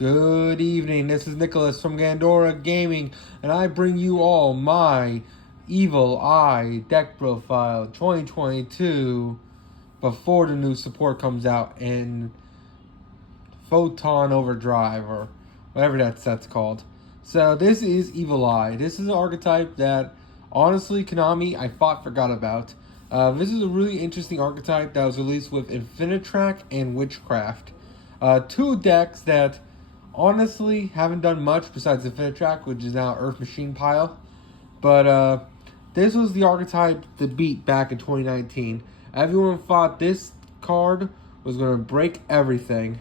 Good evening, this is Nicholas from Gandora Gaming, and I bring you all my Evil Eye deck profile 2022 before the new support comes out in Photon Overdrive, or whatever that set's called. So this is Evil Eye. This is an archetype that, honestly, Konami, I forgot about. This is a really interesting archetype that was released with Infinitrack and Witchcraft. Two decks that honestly haven't done much besides Infinitrack, which is now Earth Machine Pile. But this was the archetype to beat back in 2019. Everyone thought this card was going to break everything,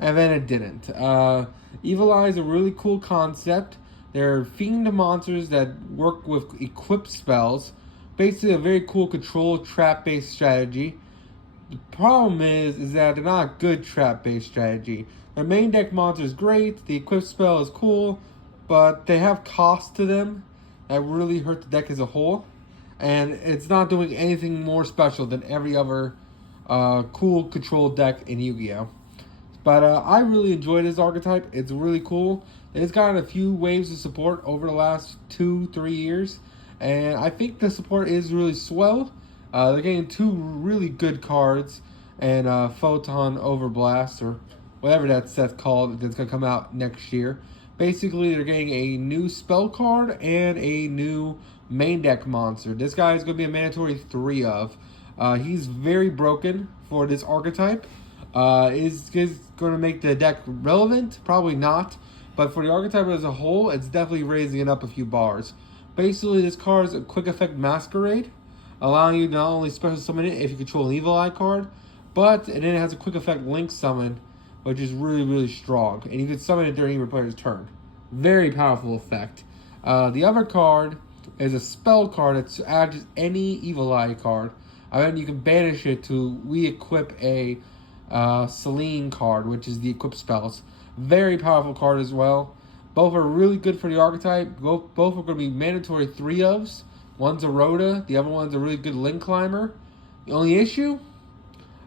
and then it didn't. Evil Eye is a really cool concept. They're fiend monsters that work with equipped spells. Basically a very cool control trap-based strategy. The problem is that they're not a good trap-based strategy. Their main deck monster is great, the equipped spell is cool, but they have costs to them that really hurt the deck as a whole. And it's not doing anything more special than every other cool control deck in Yu-Gi-Oh! But I really enjoy this archetype. It's really cool. It's gotten a few waves of support over the last 2-3 years. And I think the support is really swell. They're getting two really good cards. And Photon Overblast, or whatever that set's called, that's going to come out next year. Basically, they're getting a new spell card and a new main deck monster. This guy is going to be a mandatory 3 of. He's very broken for this archetype. Is going to make the deck relevant? Probably not. But for the archetype as a whole, it's definitely raising it up a few bars. Basically, this card is a quick effect Masquerade, allowing you to not only special summon it if you control an Evil Eye card, but and then it has a quick effect Link summon, which is really, really strong. And you can summon it during your player's turn. Very powerful effect. The other card is a spell card that adds any Evil Eye card. And then you can banish it to re-equip a Selene card, which is the equip spells. Very powerful card as well. Both are really good for the archetype. Both are going to be mandatory 3-ofs. One's a Rhoda, the other one's a really good Link Climber. The only issue?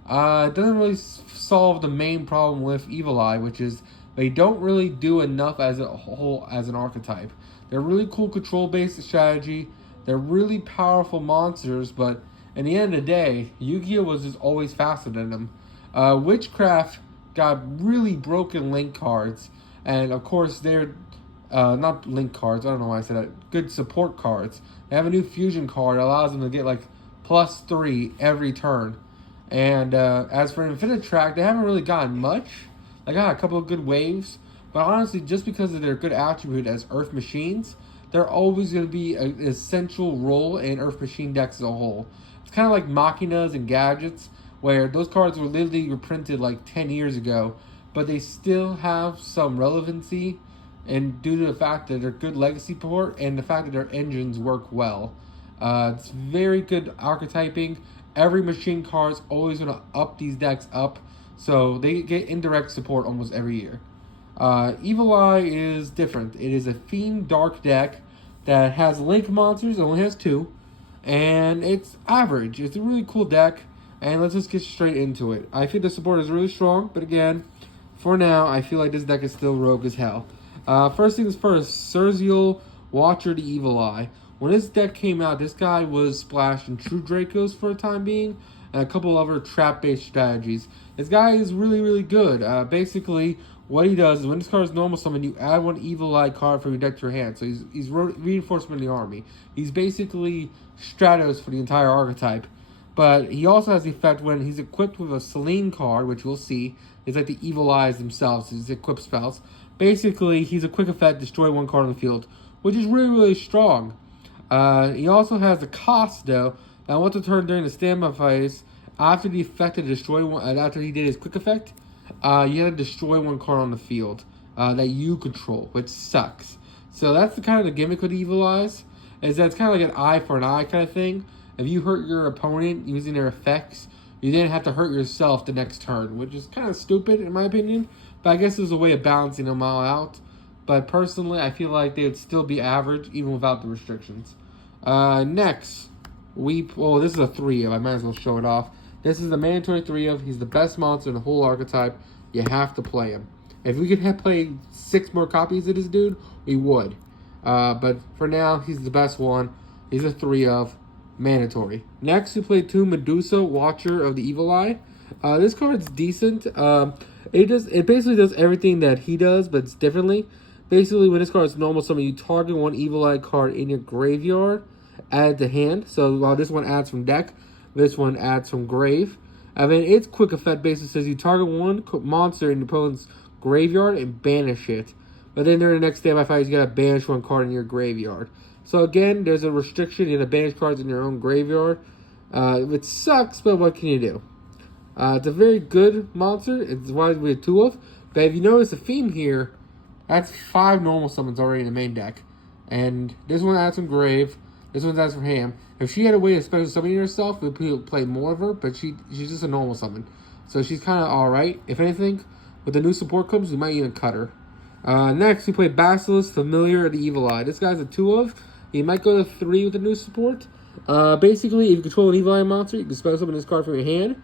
It doesn't really solve the main problem with Evil Eye, which is they don't really do enough as a whole as an archetype. They're really cool control-based strategy. They're really powerful monsters, but in the end of the day, Yu-Gi-Oh! Was just always faster than them. Witchcraft got really broken Link cards, and of course they're not Link cards, I don't know why I said that, good support cards. They have a new fusion card that allows them to get like +3 every turn. And as for Infinitrack, they haven't really gotten much. They got a couple of good waves, but honestly, just because of their good attribute as Earth Machines, they're always going to be an essential role in Earth Machine decks as a whole. It's kind of like Machinas and Gadgets, where those cards were literally reprinted like 10 years ago, but they still have some relevancy, and due to the fact that they're good legacy port and the fact that their engines work well. It's very good archetyping. Every machine card is always going to up these decks up, so they get indirect support almost every year. Evil Eye is different. It is a Fiend Dark deck that has Link monsters, it only has 2, and it's average. It's a really cool deck, and let's just get straight into it. I think the support is really strong, but again, for now, I feel like this deck is still rogue as hell. First things first, Serzial Watcher the Evil Eye. When this deck came out, this guy was splashed in True Dracos for a time being, and a couple other trap-based strategies. This guy is really, really good. Basically, what he does is when this card is normal summon, you add 1 Evil Eye card from your deck to your hand. So he's reinforcement in the army. He's basically Stratos for the entire archetype. But he also has the effect when he's equipped with a Selene card, which you'll see is like the Evil Eyes themselves, his equipped spells. Basically, he's a quick effect, destroy 1 card on the field, which is really, really strong. He also has a cost, though, that once a turn during the standby phase, after the effect to destroy one, after he did his quick effect, you had to destroy 1 card on the field that you control, which sucks. So that's the kind of the gimmick with Evil Eyes, is that it's kind of like an eye for an eye kind of thing. If you hurt your opponent using their effects, you then have to hurt yourself the next turn, which is kind of stupid in my opinion. But I guess there's a way of balancing them all out. But personally, I feel like they would still be average even without the restrictions. Next, this is a 3 of. I might as well show it off. This is a mandatory 3 of. He's the best monster in the whole archetype. You have to play him. If we could have played 6 more copies of this dude, we would. But for now, he's the best one. He's a 3 of. Mandatory. Next, we play 2 Medusa, Watcher of the Evil Eye. This card's decent. It basically does everything that he does, but it's differently. Basically, when this card is normal summon, you target 1 Evil Eye card in your graveyard, add to hand. So while this one adds from deck, this one adds from grave. I mean, its quick effect basically says you target 1 monster in your opponent's graveyard and banish it. But then during the next standby fight, you gotta banish 1 card in your graveyard. So again, there's a restriction. You have to banish cards in your own graveyard. It sucks, but what can you do? It's a very good monster. It's why we have 2 of. But if you notice a theme here, that's 5 normal summons already in the main deck. And this one adds from grave. This one adds from ham. If she had a way of special summoning herself, we'd play more of her. But she's just a normal summon. So she's kind of alright. If anything, with the new support comes, we might even cut her. Next, we play Basilisk, Familiar of the Evil Eye. This guy's a 2 of. He might go to 3 with the new support. Basically, if you control an Evil Eye monster, you can special summon this card from your hand.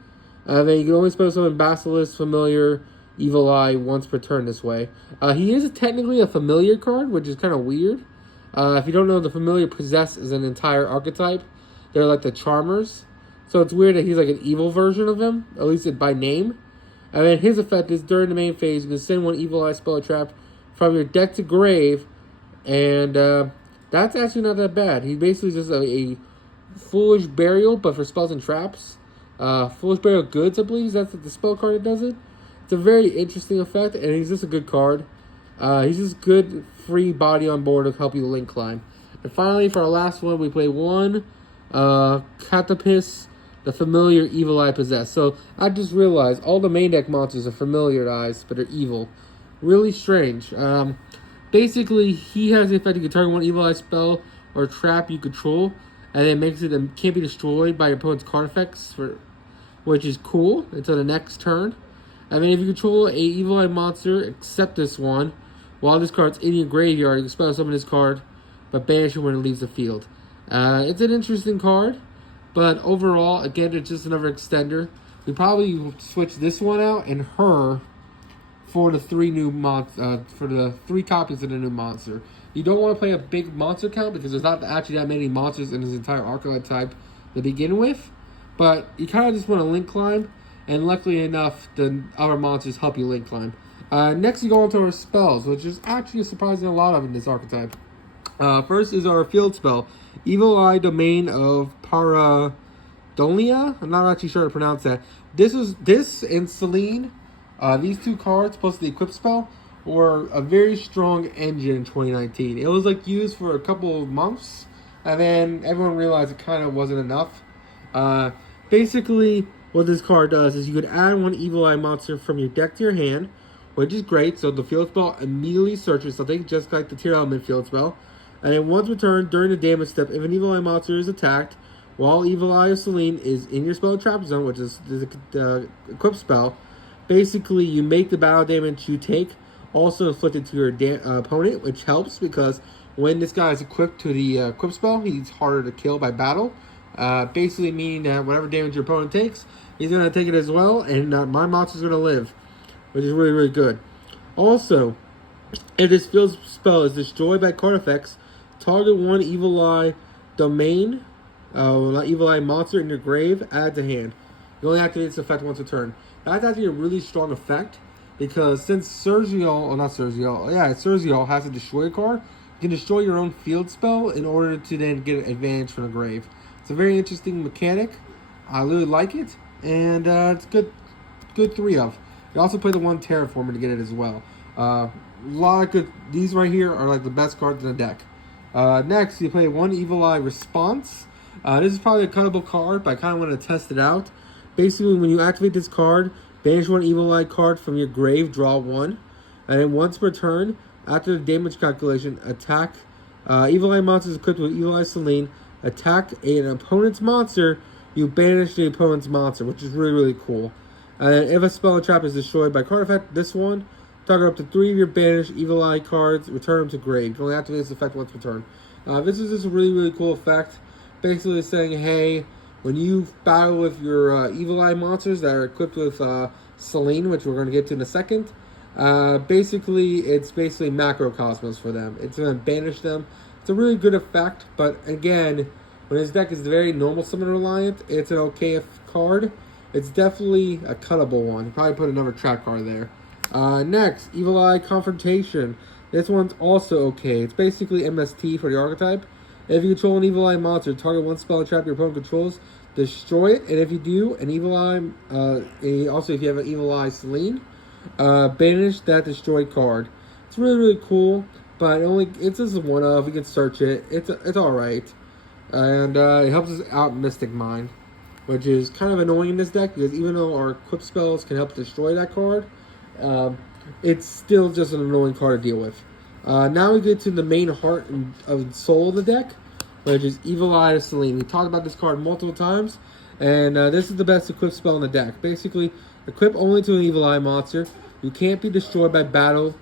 Then you can only special summon Basilisk, Familiar, Evil Eye once per turn this way. He is technically a Familiar card, which is kind of weird. If you don't know, the Familiar possesses an entire archetype. They're like the Charmers. So it's weird that he's like an evil version of him, at least by name. And then his effect is during the main phase, you can send 1 Evil Eye spell or trap from your deck to grave, and that's actually not that bad. He basically just a Foolish Burial, but for spells and traps. Foolish Burial Goods, I believe, that's the spell card that does it. It's a very interesting effect, and he's just a good card. He's just good free body on board to help you link climb. And finally, for our last one, we play 1 Catapis, the Familiar Evil Eye Possessed. So I just realized all the main deck monsters are familiar eyes, but they're evil. Really strange. Basically, he has the effect you can target 1 Evil Eye spell or trap you control, and it makes it can't be destroyed by your opponent's card effects, which is cool until the next turn. And then if you control a Evil Eye monster, except this one, while this card's in your graveyard, you can special summon this card, but banish it when it leaves the field. It's an interesting card, but overall, again, it's just another extender. We probably switch this one out and her for the 3 new for the 3 copies of the new monster. You don't want to play a big monster count because there's not actually that many monsters in this entire Archetype to begin with. But you kind of just want to link climb, and luckily enough, the other monsters help you link climb. Next, we go on to our spells, which is actually surprising a lot of in this Archetype. First is our field spell, Evil Eye Domain of Paradolia. I'm not actually sure how to pronounce that. This and Selene. These 2 cards plus the equip spell were a very strong engine in 2019. It was like used for a couple of months, and then everyone realized it kind of wasn't enough. Basically, what this card does is you could add 1 Evil Eye monster from your deck to your hand, which is great. So the field spell immediately searches something, just like the Tier Element field spell. And then once returned during the damage step, if an Evil Eye monster is attacked, while Evil Eye of Selene is in your spell trap zone, which is the equip spell, basically, you make the battle damage you take also inflicted to your opponent, which helps because when this guy is equipped to the equip spell, he's harder to kill by battle. Basically meaning that whatever damage your opponent takes, he's going to take it as well, and my monster's going to live, which is really, really good. Also, if this field spell is destroyed by card effects, target 1 Evil Eye Domain, Evil Eye monster in your grave, add to hand. You only activate its effect once a turn. That's actually a really strong effect because since Sergio has to destroy a card, you can destroy your own field spell in order to then get an advantage from the grave. It's a very interesting mechanic. I really like it, and it's good 3 of. You also play the 1 Terraformer to get it as well. A lot of good. These right here are like the best cards in the deck. Next, you play 1 Evil Eye Response. This is probably a cuttable card, but I kind of want to test it out. Basically, when you activate this card, banish 1 Evil Eye card from your grave, draw 1. And then once per turn, after the damage calculation, attack Evil Eye monsters equipped with Evil Eye Selene. Attack an opponent's monster, you banish the opponent's monster, which is really, really cool. And if a spell or trap is destroyed by card effect, this one, target up to 3 of your banished Evil Eye cards, return them to grave. You can only activate this effect once per turn. This is just a really, really cool effect. Basically saying, hey, when you battle with your Evil Eye monsters that are equipped with Selene, which we're going to get to in a second, Basically, it's basically macrocosmos for them. It's going to banish them. It's a really good effect, but again, when his deck is very normal summon reliant, it's an okay card. It's definitely a cuttable one. Probably put another trap card there. Next, Evil Eye Confrontation. This one's also okay. It's basically MST for the archetype. If you control an Evil Eye monster, target one spell or trap your opponent controls, destroy it. And if you do, an Evil Eye, also if you have an Evil Eye Selene, banish that destroyed card. It's really cool, but it's just one of. You can search it. It's all right, and it helps us out Mystic Mind, which is kind of annoying in this deck because even though our equip spells can help destroy that card, it's still just an annoying card to deal with. Now we get to the main heart and soul of the deck, which is Evil Eye of Selene. We talked about this card multiple times, and this is the best equip spell in the deck. Basically, equip only to an Evil Eye monster. You can't be destroyed by battle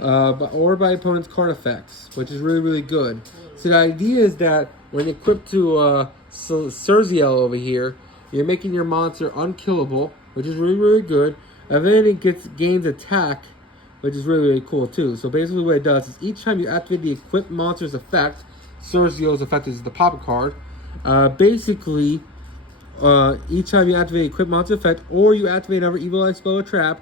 or by opponent's card effects, which is really good. So the idea is that when equipped to Surziel over here, you're making your monster unkillable, which is really good. And then it gains attack, which is really cool too. So basically what it does is each time you activate the equipped monster's effect, Surziel's effect is the pop card, basically each time you activate equipped monster effect or you activate another Evil Eye spell or trap,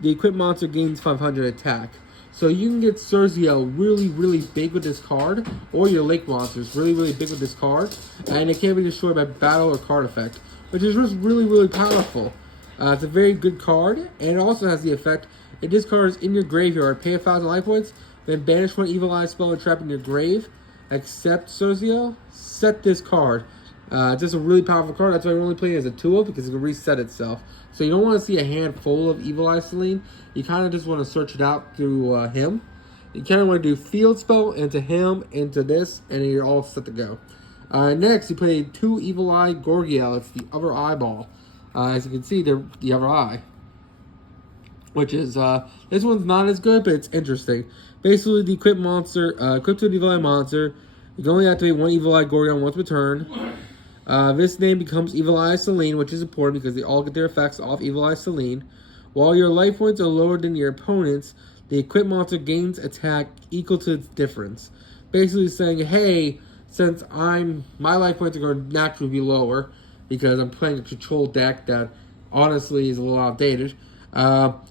the equipped monster gains 500 attack. So you can get Surziel really big with this card, or your lake monsters really big with this card, and it can't be destroyed by battle or card effect, which is just really powerful. It's a very good card, and it also has the effect, if this card is in your graveyard, pay 1,000 life points, then banish one Evil Eye spell or trap in your grave, except Surziel, set this card. It's just a really powerful card. That's why we're only playing as a 2-of, because it can reset itself. So you don't want to see a hand full of Evil Eye Selene. You kind of just want to search it out through him. You kind of want to do field spell into him, into this, and then you're all set to go. Next, you play 2 Evil Eye Gorgiel. It's the other eyeball. As you can see, they're the other eye. Which is, this one's not as good, but it's interesting. Basically, the equipped monster, equipped to an Evil Eye monster, you can only activate 1 Evil Eye Gorgiel once per turn. This name becomes Evil Eye Selene, which is important because they all get their effects off Evil Eye Selene. While your life points are lower than your opponent's, the equipped monster gains attack equal to its difference. Basically saying, hey, since my life points are going to naturally be lower because I'm playing a control deck that honestly is a little outdated,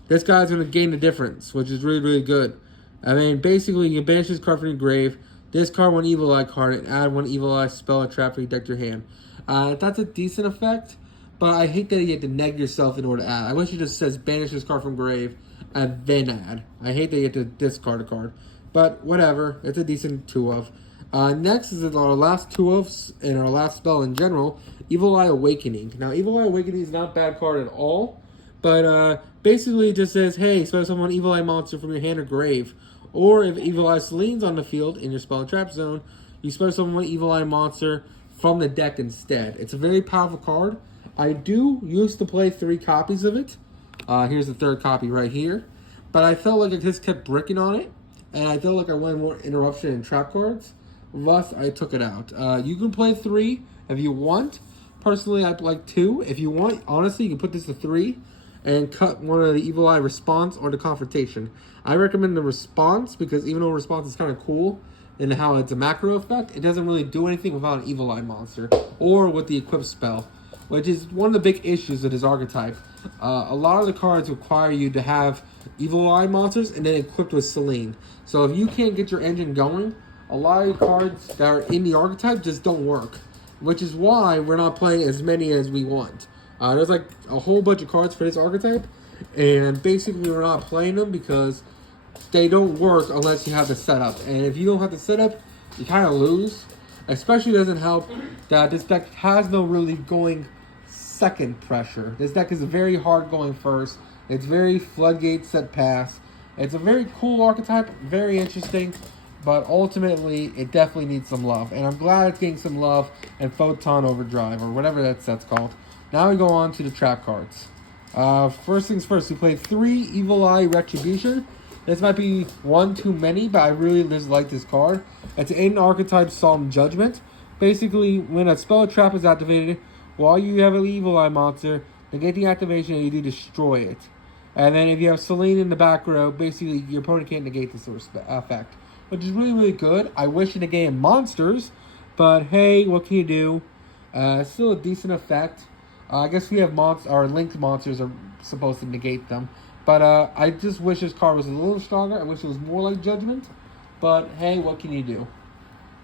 this guy's going to gain the difference, which is really good. I mean, basically, you banish this card from your grave, discard 1 Evil Eye card, and add 1 Evil Eye spell or trap to your deck to your hand. That's a decent effect, but I hate that you have to neg yourself in order to add. I wish it just says banish this card from grave and then add. I hate that you have to discard a card, but whatever. It's a decent 2-of. Next is our last 2-ofs and our last spell in general, Evil Eye Awakening. Now, Evil Eye Awakening is not a bad card at all, but basically it just says, hey, special summon Evil Eye monster from your hand or grave. Or if Evil Eye Selene's on the field in your spell and trap zone, you special summon 1 Evil Eye monster from the deck instead. It's a very powerful card. I do used to play 3 copies of it. Here's the 3rd copy right here. But I felt like I just kept bricking on it, and I felt like I wanted more interruption and trap cards. Thus, I took it out. You can play 3 if you want. Personally, I'd like 2. If you want, honestly, you can put this to 3 and cut one of the Evil Eye Response or the Confrontation. I recommend the Response because even though Response is kind of cool in how it's a macro effect, it doesn't really do anything without an Evil Eye monster or with the equip spell, which is one of the big issues of this archetype. A lot of the cards require you to have Evil Eye monsters and then equipped with Selene. So if you can't get your engine going, a lot of cards that are in the archetype just don't work, which is why we're not playing as many as we want. There's like a whole bunch of cards for this archetype, and basically we're not playing them because they don't work unless you have the setup. And if you don't have the setup, you kind of lose. Especially doesn't help that this deck has no really going second pressure. This deck is very hard going first. It's very floodgate set pass. It's a very cool archetype, very interesting, but ultimately it definitely needs some love. And I'm glad it's getting some love in Photon Overdrive or whatever that set's called. Now we go on to the trap cards. First things first, we play 3 Evil Eye Retribution. This might be one too many, but I really just like this card. It's an archetype Solemn Judgment. Basically, when a spell or trap is activated, while you have an Evil Eye monster, negate the activation and you do destroy it. And then if you have Celine in the back row, basically your opponent can't negate this effect, which is really, really good. I wish it negated monsters, but hey, what can you do? Still a decent effect. I guess we have our linked monsters are supposed to negate them. But I just wish this card was a little stronger. I wish it was more like Judgment. But hey, what can you do?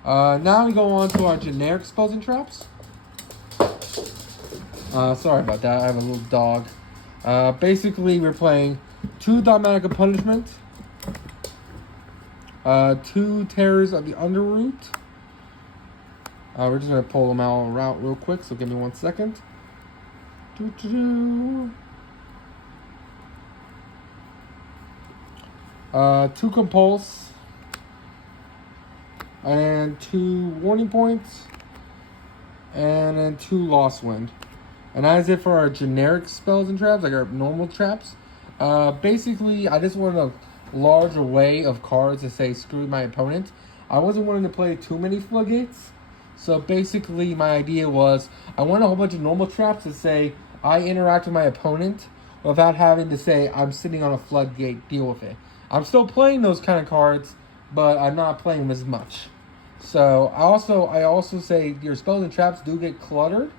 Now we go on to our generic spells and traps. Sorry about that. I have a little dog. Basically, we're playing 2 Dogmatic of Punishment, 2 Terrors of the Underroot. We're just going to pull them all out real quick, so give me 1 second. 2 Compulse, and 2 Warning Points, and then 2 Lost Wind. And that is it for our generic spells and traps, like our normal traps. Basically, I just wanted a large array of cards to say screw my opponent. I wasn't wanting to play too many floodgates. So basically, my idea was I want a whole bunch of normal traps to say I interact with my opponent without having to say I'm sitting on a floodgate, deal with it. I'm still playing those kind of cards, but I'm not playing them as much. So I also say your spells and traps do get cluttered.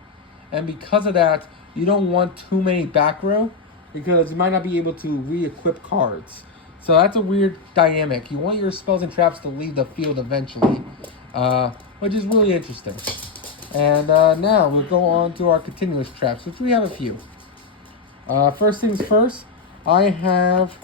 And because of that, you don't want too many back row because you might not be able to re-equip cards. So that's a weird dynamic. You want your spells and traps to leave the field eventually, which is really interesting. And now we'll go on to our continuous traps, which we have a few. First things first, I have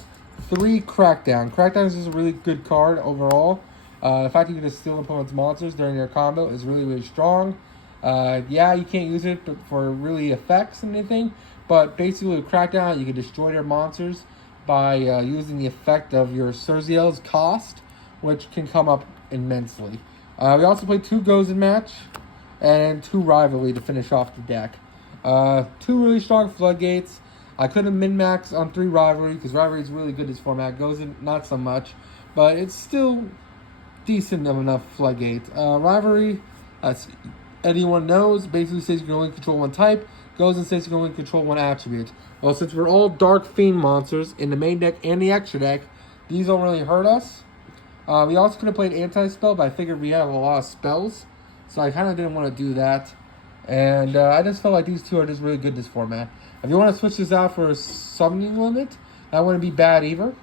3 Crackdown. Crackdown is just a really good card overall. The fact that you can just steal opponent's monsters during their combo is really, really strong. Yeah, you can't use it for really effects and anything, but basically with Crackdown, you can destroy their monsters by using the effect of your Surziel's cost, which can come up immensely. We also play 2 Goes in Match and 2 Rivalry to finish off the deck. 2 really strong Floodgates. I couldn't min-max on 3 Rivalry because Rivalry is really good in this format. Goes in, not so much, but it's still decent enough Floodgates. Rivalry, anyone knows, basically says you can only control 1 type. Goes and says you can only control 1 attribute. Well, since we're all Dark Fiend monsters in the main deck and the extra deck, these don't really hurt us. We also could have played Anti-Spell, but I figured we have a lot of spells, so I kind of didn't want to do that. And I just felt like these 2 are just really good in this format. If you want to switch this out for a summoning limit, that wouldn't be bad either.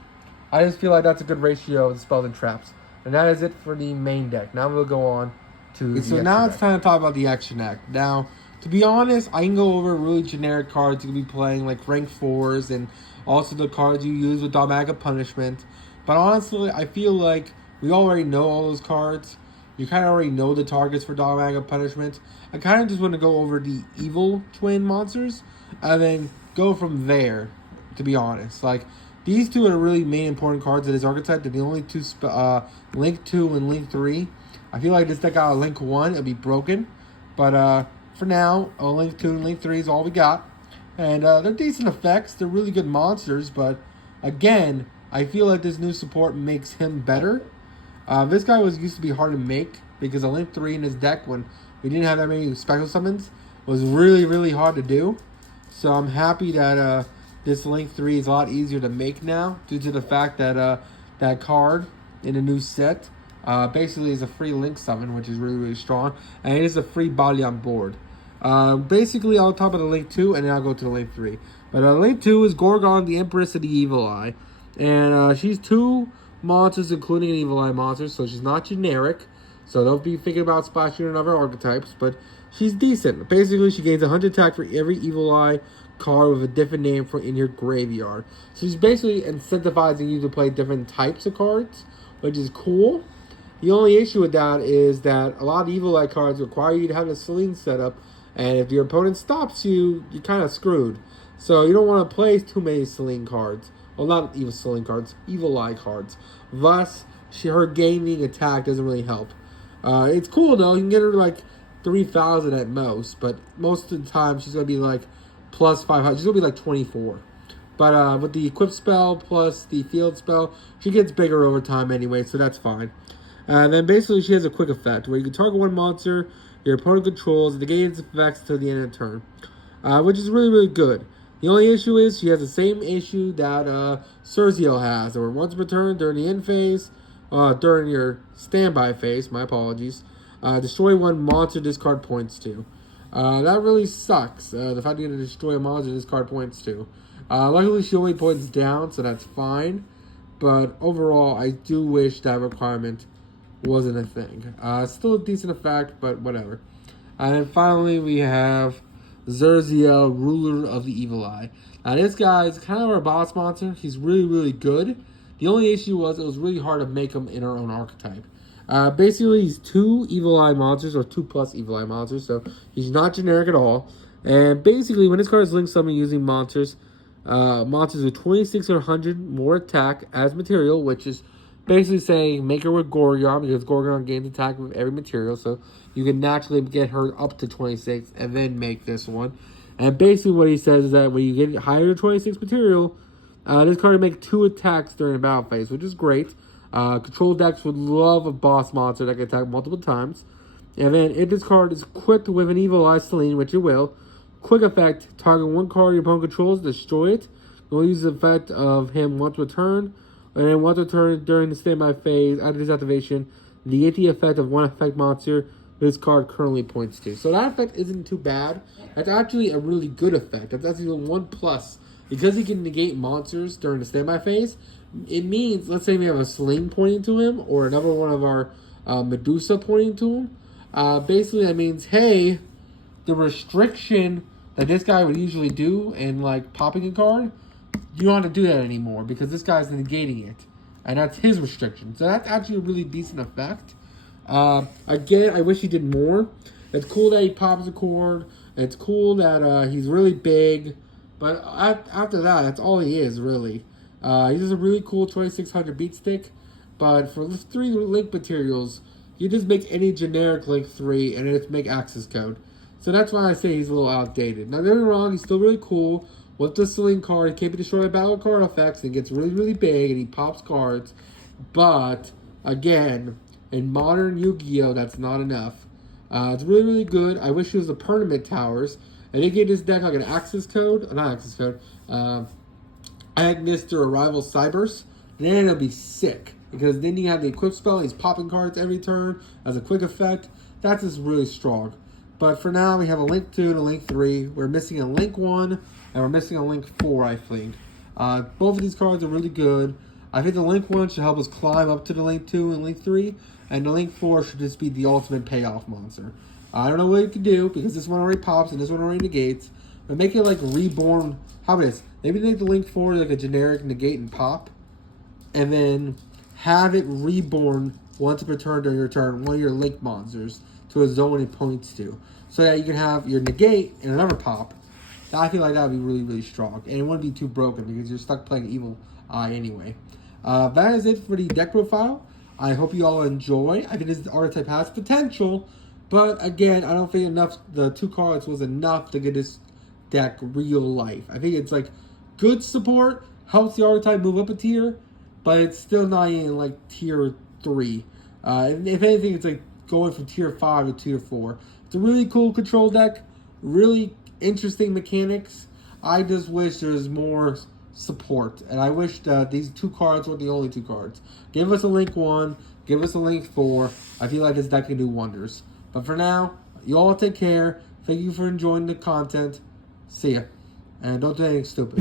I just feel like that's a good ratio of spells and traps. And that is it for the main deck. Now we'll go on to so now it's time to talk about the extra deck. Now, to be honest, I can go over really generic cards you can be playing, like rank 4s, and also the cards you use with Dogmatic of Punishment. But honestly, I feel like we already know all those cards. You kind of already know the targets for Dogmatic of Punishment. I kind of just want to go over the evil twin monsters, and then go from there, to be honest. Like, these 2 are the really main important cards of this archetype. They're the only 2, Link 2 and Link 3. I feel like this deck got a Link 1, it'll be broken. But for now, a Link 2 and Link 3 is all we got. And they're decent effects. They're really good monsters. But again, I feel like this new support makes him better. This guy used to be hard to make because a Link 3 in his deck, when we didn't have that many special summons, was really, really hard to do. So I'm happy that this Link 3 is a lot easier to make now due to the fact that that card in the new set basically is a free Link summon, which is really, really strong. And it is a free body on board. Basically, I'll talk about the Link 2, and then I'll go to the Link 3. But Link 2 is Gorgon, the Empress of the Evil Eye. And she's 2 monsters, including an Evil Eye monster, so she's not generic. So don't be thinking about splashing in other archetypes, but she's decent. Basically, she gains 100 attack for every Evil Eye card with a different name in your graveyard. So she's basically incentivizing you to play different types of cards, which is cool. The only issue with that is that a lot of Evil Eye cards require you to have a Celine setup, and if your opponent stops you, you're kind of screwed. So you don't want to play too many Celine cards. Well, not evil Celine cards, Evil Eye cards. Thus, her gaining attack doesn't really help. It's cool though, you can get her like 3,000 at most, but most of the time she's going to be like plus 500. She's going to be like 24. But with the equip spell plus the field spell, she gets bigger over time anyway, so that's fine. And then basically she has a quick effect where you can target 1 monster your opponent controls and negate its effects until the end of the turn, which is really, really good. The only issue is she has the same issue that Sergio has, or once per turn during the end phase, during your standby phase, my apologies, destroy one monster discard points to. That really sucks, the fact you're going to destroy a monster discard points to. Luckily, she only points down, so that's fine. But overall, I do wish that requirement wasn't a thing. Still a decent effect, but whatever. And then finally, we have Zerziel, Ruler of the Evil Eye. Now, this guy is kind of our boss monster. He's really, really good. The only issue was it was really hard to make him in our own archetype. Basically, he's 2 Evil Eye monsters, or 2+ Evil Eye monsters, so he's not generic at all. And basically, when this card is linked summon using monsters with 2600 more attack as material, which is basically saying make her with Gorgon, because Gorgon gains attack with every material, so you can naturally get her up to 26 and then make this one. And basically what he says is that when you get higher than 26 material, this card will make 2 attacks during the battle phase, which is great. Control decks would love a boss monster that can attack multiple times. And then if this card is equipped with an Evil Eye Celine, which it will, quick effect, target one card your opponent controls, destroy it. You'll use the effect of him once per turn. And then once per turn during the standby phase, after this activation, negate the effect of one effect monster this card currently points to. So that effect isn't too bad. That's actually a really good effect. That's actually a 1+. Because he can negate monsters during the standby phase, it means, let's say we have a Sling pointing to him, or another one of our Medusa pointing to him. Basically that means, hey, the restriction that this guy would usually do in like popping a card, you don't have to do that anymore because this guy's negating it. And that's his restriction. So that's actually a really decent effect. Again, I wish he did more. It's cool that he pops a cord. It's cool that he's really big. But after that, that's all he is, really. He's just a really cool 2600 beat stick. But for 3 link materials, you just make any generic link 3 and just make access code. So that's why I say he's a little outdated. Now, don't get me wrong, he's still really cool. With the Celine card, he can't be destroyed by battle card effects. And he gets really, really big and he pops cards. But, again, in modern Yu-Gi-Oh, that's not enough. It's really, really good. I wish it was the Permanent Towers. And they gave this deck like an access code. Not access code. Agnes or Rival Cybers. Then it'll be sick. Because then you have the equip spell. He's popping cards every turn as a quick effect. That's just really strong. But for now, we have a Link 2 and a Link 3. We're missing a Link 1, and we're missing a Link 4, I think. Both of these cards are really good. I think the Link 1 should help us climb up to the Link 2 and Link 3, and the Link 4 should just be the ultimate payoff monster. I don't know what it could do, because this one already pops and this one already negates. But make it like reborn. How about this? Maybe make the Link 4 like a generic negate and pop, and then have it reborn once per turn during your turn, one of your Link monsters, to a zone it points to. So that you can have your negate and another pop. I feel like that would be really, really strong. And it wouldn't be too broken because you're stuck playing Evil Eye anyway. That is it for the deck profile. I hope you all enjoy. I think this archetype has potential. But again, I don't think the 2 cards was enough to get this deck real life. I think it's like good support, helps the archetype move up a tier, but it's still not in like tier 3. If anything, it's like going from tier 5 to tier 4. It's a really cool control deck, really interesting mechanics. I just wish there's more support, and I wish that these 2 cards weren't the only 2 cards. Give us a Link 1, give us a Link 4. I feel like this deck can do wonders. But for now, you all take care. Thank you for enjoying the content. See ya. And don't do anything stupid.